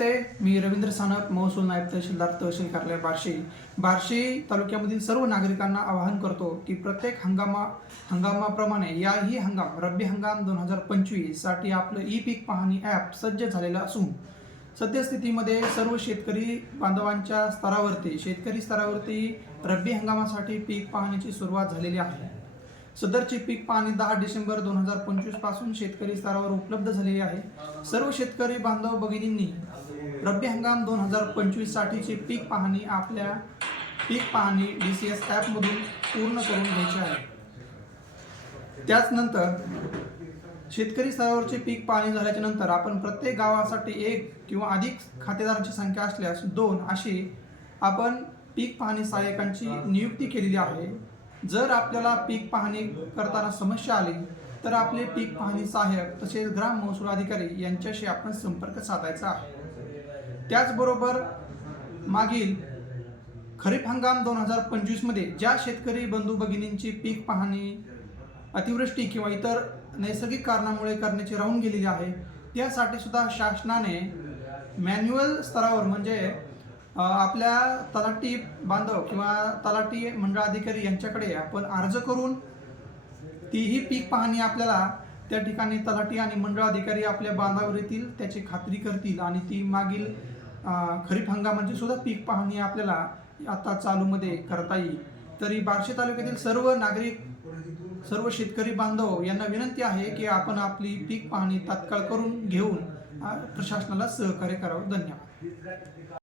नमस्ते. मी रवींद्र सानप महसूल नायब तहसीलदार तहसील कार्यालय बार्शी. बार्शी तालुक्यामधील सर्व नागरिकांना आवाहन करतो की प्रत्येक हंगामा हंगामाप्रमाणे याही हंगाम रब्बी हंगाम दोन हजार पंचवीससाठी आपलं ई पीक पाहणी ॲप सज्ज झालेलं असून सद्यस्थितीमध्ये सर्व शेतकरी बांधवांच्या स्तरावरती शेतकरी स्तरावरती रब्बी हंगामासाठी पीक पाहणीची सुरुवात झालेली आहे. सदरचे पीक पाणी दहा डिसेंबर दोन हजार पंचवीसपासून शेतकरी स्तरावर उपलब्ध झालेली आहे. सर्व शेतकरी बांधव भगिनींनी रब्बी हंगाम दोन हजार पंचवीस साठीची पीक पाहणी आपल्या पीक पाहणी डी सी एस ॲपमधून पूर्ण करून घ्यायची आहे. त्याचनंतर शेतकरी स्तरावरचे पीक पाहणी झाल्याच्यानंतर आपण प्रत्येक गावासाठी एक किंवा अधिक खातेदारांची संख्या असल्यास दोन अशी आपण पीक पाहणी सहाय्यकांची नियुक्ती केलेली आहे. जर आपल्याला पीक पाहणी करताना समस्या आली तर आपले पीक पाहणी सहाय्यक तसेच ग्राम महसूल अधिकारी यांच्याशी आपण संपर्क साधायचा आहे. त्याचबरोबर मागील खरीप हंगाम दोन हजार पंचवीसमध्ये ज्या शेतकरी बंधू भगिनींची पीक पाहणी अतिवृष्टी किंवा इतर नैसर्गिक कारणामुळे करण्याची राहून गेलेली आहे त्यासाठी सुद्धा शासनाने मॅन्युअल स्तरावर म्हणजे आपल्या तलाठी बांधव किंवा तलाठी मंडळ अधिकारी यांच्याकडे आपण अर्ज करून तीही पीक पाहणी आपल्याला त्या ठिकाणी तलाठी आणि मंडळ अधिकारी आपल्या बांधावर येतील त्याची खात्री करतील आणि ती मागील खरीप हंगामाची सुद्धा पीक पाहणी आपल्याला आता चालूमध्ये करता येईल. तरी बार्शी तालुक्यातील सर्व नागरिक सर्व शेतकरी बांधव यांना विनंती आहे की आपण आपली पीक पाहणी तात्काळ करून घेऊन प्रशासनाला सहकार्य करावं. धन्यवाद.